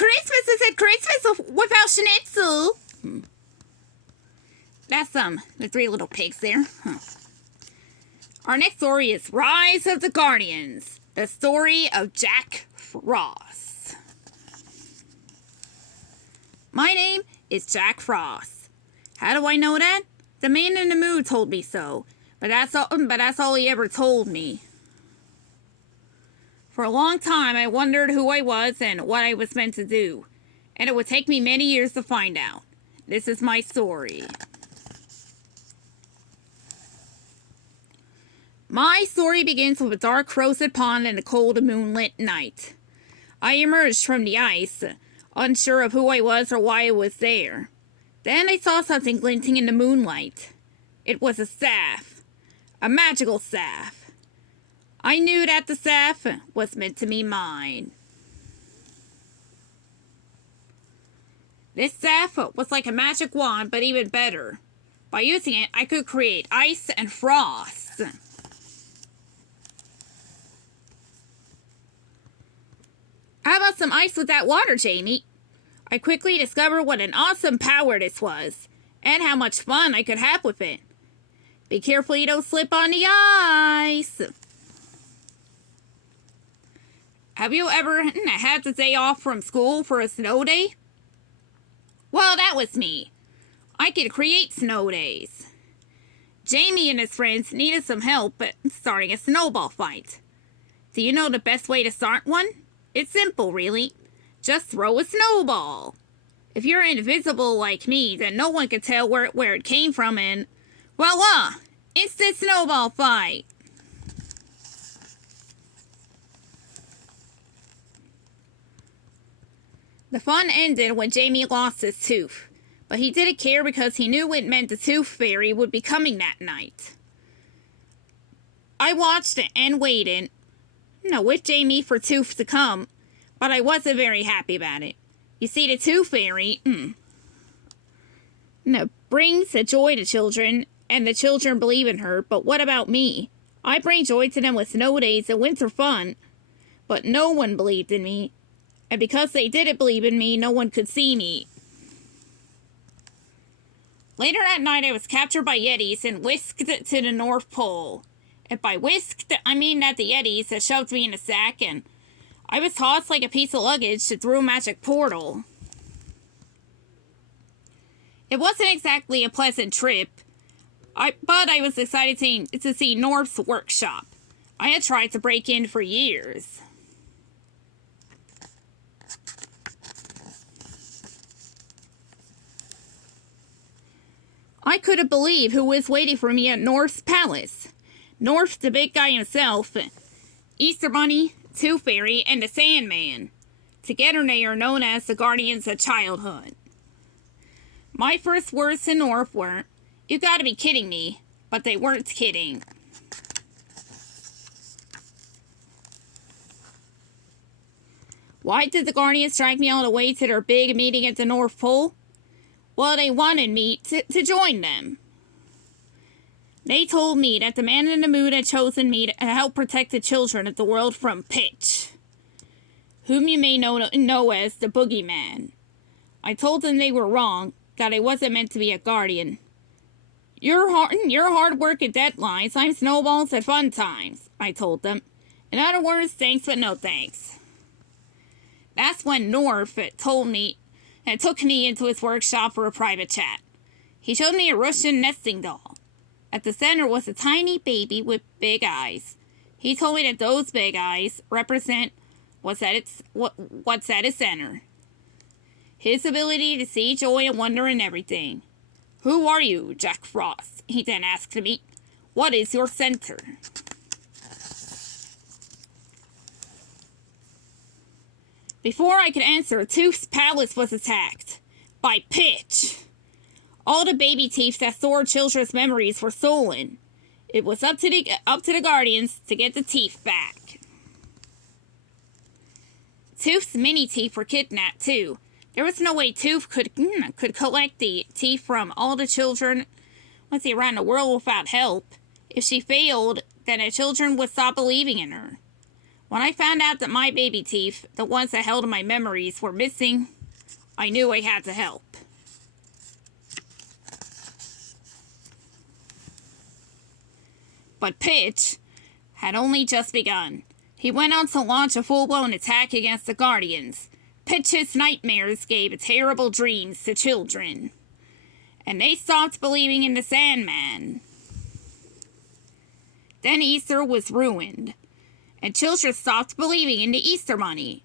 Christmas is at Christmas without schnitzel. That's the three little pigs there. Our next story is Rise of the Guardians, the story of Jack Frost. My name is Jack Frost. How do I know that? The man in the moon told me so, but that's all he ever told me. For a long time, I wondered who I was and what I was meant to do, and it would take me many years to find out. This is my story. My story begins with a dark frozen pond and a cold moonlit night. I emerged from the ice, unsure of who I was or why I was there. Then I saw something glinting in the moonlight. It was a staff, a magical staff. I knew that the staff was meant to be mine. This staff was like a magic wand, but even better. By using it, I could create ice and frost. How about some ice with that water, Jamie? I quickly discovered what an awesome power this was, and how much fun I could have with it. Be careful you don't slip on the ice. Have you ever had the day off from school for a snow day? Well, that was me. I could create snow days. Jamie and his friends needed some help starting a snowball fight. Do you know the best way to start one? It's simple, really. Just throw a snowball. If you're invisible like me, then no one can tell where it came from, and voila! Instant snowball fight! The fun ended when Jamie lost his tooth, but he didn't care because he knew it meant the Tooth Fairy would be coming that night. I watched and waited, with Jamie for Tooth to come, but I wasn't very happy about it. You see, the Tooth Fairy, brings the joy to children, and the children believe in her, but what about me? I bring joy to them with snow days and winter fun, but no one believed in me. And because they didn't believe in me, no one could see me. Later that night, I was captured by Yetis and whisked to the North Pole. And by whisked, I mean that the Yetis had shoved me in a sack, and I was tossed like a piece of luggage through a magic portal. It wasn't exactly a pleasant trip, but I was excited to see North's workshop. I had tried to break in for years. I couldn't believe who was waiting for me at North's palace. North, the big guy himself, Easter Bunny, Tooth Fairy, and the Sandman. Together they are known as the Guardians of Childhood. My first words to North were, "You gotta be kidding me," but they weren't kidding. Why did the Guardians drag me all the way to their big meeting at the North Pole? Well, they wanted me to join them. They told me that the man in the moon had chosen me to help protect the children of the world from Pitch, whom you may know as the Boogeyman. I told them they were wrong, that I wasn't meant to be a guardian. Your hard work and deadlines, I'm snowballs at fun times, I told them. In other words, thanks but no thanks. That's when North told me and took me into his workshop for a private chat. He showed me a Russian nesting doll. At the center was a tiny baby with big eyes. He told me that those big eyes represent what's at its center. His ability to see joy and wonder in everything. Who are you, Jack Frost? He then asked me. What is your center? Before I could answer, Tooth's palace was attacked by Pitch. All the baby teeth that stored children's memories were stolen. It was up to the Guardians to get the teeth back. Tooth's mini teeth were kidnapped too. There was no way Tooth could collect the teeth from all the children around the world without help. If she failed, then the children would stop believing in her. When I found out that my baby teeth, the ones that held my memories, were missing, I knew I had to help. But Pitch had only just begun. He went on to launch a full-blown attack against the Guardians. Pitch's nightmares gave terrible dreams to children, and they stopped believing in the Sandman. Then Easter was ruined, and children stopped believing in the Easter Bunny.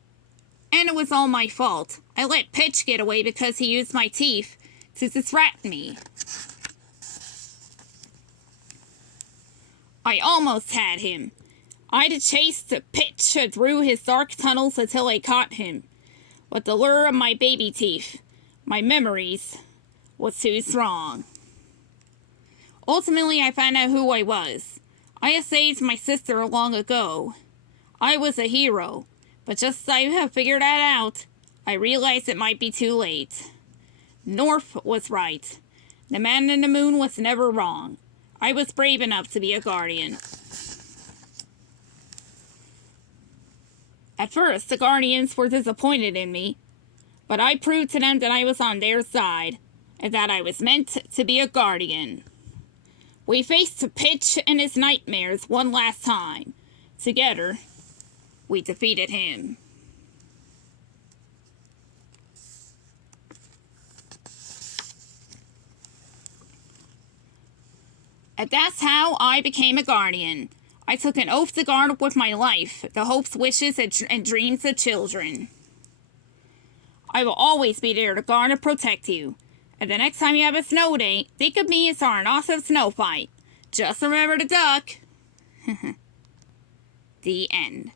And it was all my fault. I let Pitch get away because he used my teeth to distract me. I almost had him. I'd chased Pitch through his dark tunnels until I caught him. But the lure of my baby teeth, my memories, was too strong. Ultimately, I found out who I was. I had saved my sister long ago. I was a hero, but just as I have figured that out, I realized it might be too late. North was right. The man in the moon was never wrong. I was brave enough to be a guardian. At first, the Guardians were disappointed in me, but I proved to them that I was on their side, and that I was meant to be a guardian. We faced Pitch and his nightmares one last time. Together, we defeated him. And that's how I became a guardian. I took an oath to guard with my life the hopes, wishes, and dreams of children. I will always be there to guard and protect you. And the next time you have a snow day, think of me as our awesome snow fight. Just remember to duck. The end.